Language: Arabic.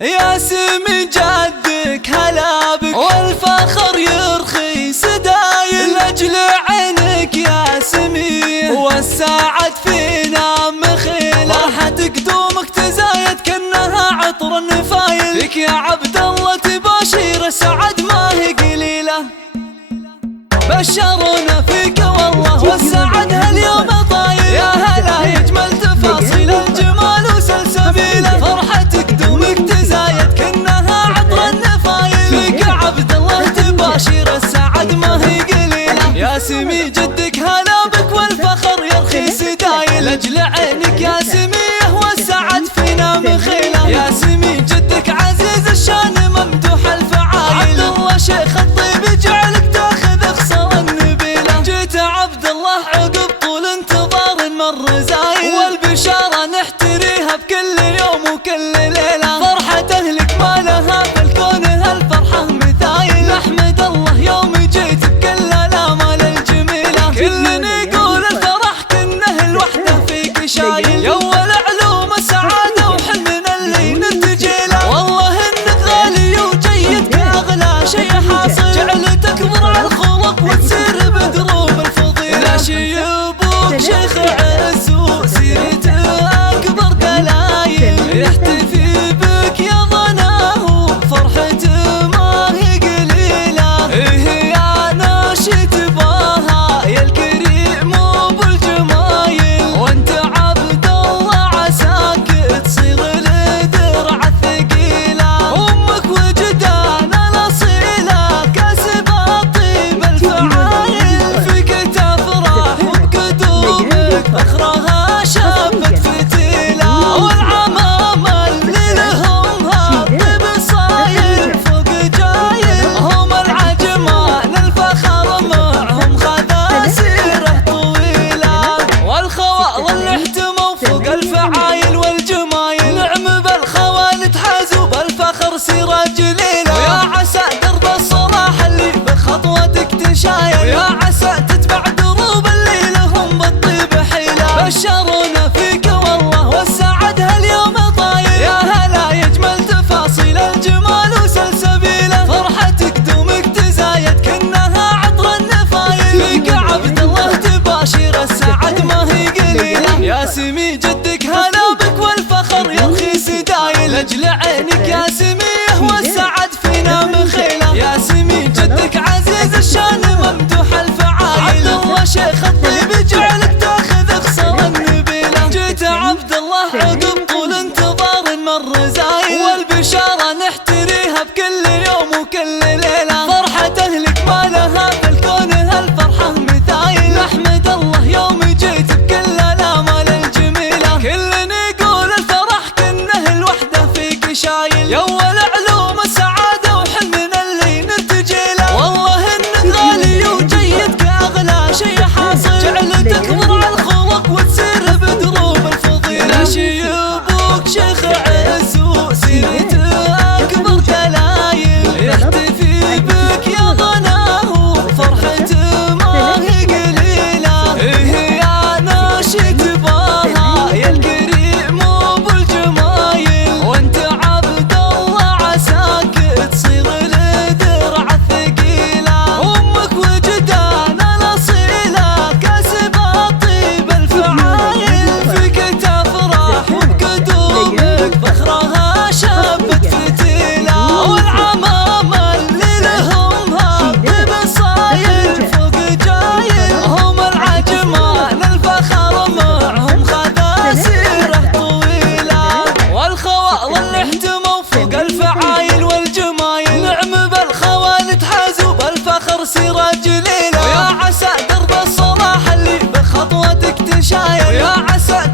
يا سمي جدك هلا بك والفخر يرخي سدايل لاجل عينك يا سمي والساعد فينا مخيله فرحتك دومك تزايد كأنها عطر النفايل لك يا عبد الله تباشير السعد ما هي قليله بشرونا فيك والله والسعد هاليوم طايل يا هلا يجمل تفاصيل الجمال وسلسبيله فرحتك دومك تزايد كأنها عطر النفايل لك يا عبد الله تباشير السعد ما هي قليله يا سمي جدك هلا بك والفخر يرخي سدايل لاجل عينك يا سميه والسعد فينا مخيله يا سمي جدك عزيز الشان ممدوح الفعايل عبد الله شيخ الطيب جعلك تاخذ خصال النبيله جيت عبد الله عقب طول انتظار مر زايل والبشاره نحتريها بكل يوم وكل ليله فرحه اهلك ما لها في الكون هالفرحه مثايل احمد الله يوم جيت بكل الامال الجميله كل يقول الفرح كنه الوحده فيك شايل يا اول علوم السعاده وحلمنا اللي ننتجي له والله انك غالي وجيد كاغلى شي حاصل جعلتك ضرع الخلق وتسير بدروب الفضيله شيبوك شيخ عز وسيرته اكبر دلايل يحتفي بك يا ظناه فرحته ما هي قليله ايه يا ناشد باها يا الكريم وبالجمايل وانت عبد الله عساك تصير الدرع الثقيله امك وجدان الاصيله كاسبه طيب الفعايل فيك تفرح وبقدومك فخرها شابت فتيله والعمامه اللي لهم هالطيب صايل فوق جايل هم العجمان الفخر معهم خذا سيره طويله والخوال اللي احتموا فوق الفعايل والجمايل نعم بالخوال تحازوا بالفخر سيره جليله يا عسى درب الصلاح اللي بخطوتك تشايل يا عسى تتبع دروب اللي لهم بالطيب حيله بشرونا فيك والله والسعد هاليوم طايل يا هلا يجمل تفاصيل الجمال وسلسبيله فرحتك دومك تزايد كأنها عطر النفايل فيك عبد الله تباشير السعد ما هي قليله يا سمي جدك هلا بك والفخر يرخي سدايل لاجل عينك يا سميه والسعد فينا مخيله يا سمي جدك عزيز الشان ممدوح الفعايل عبد الله شيخ الطيب جعلك تاخذ خصال النبيله جيت عبد الله عقب طول انتظار مر زايل والبشاره نحتريها بكل يوم وكل ليله فرحه اهلك ما لها في الكون هالفرحه مثايل احمد الله يوم جيت بكل الامال الجميله كل يقول الفرح كنه الوحده فيك شايل يا اول علوم السعاده وحلمنا اللي نرتجي له والله انك غالي وجيد كاغلى شي حاصل جعلتك ضرع الخلق وتسير بدروب الفضيله شيبوك شيخ عز وسيرته اكبر دلايل يحتفي بك يا ظناه فرحته ما هي قليله ايه يا ناشد باها يا الكريم وبالجمايل وانت عبد الله عساك تصير الدرع الثقيله امك وجدان الاصيله كاسبه طيب الفعايل فيك تفرح وبقدومك فخرها شابت فتيله والعمامه اللي لهم هالطيب صايل فوق جايل هم العجمان الفخر معهم خذا سيره طويله والخوال اللي احتموا فوق الفعايل والجمايل نعم بالخوال تحازوا بالفخر سيره جليله يا عسى درب الصلاح اللي بخطوتك تشايل يا عسى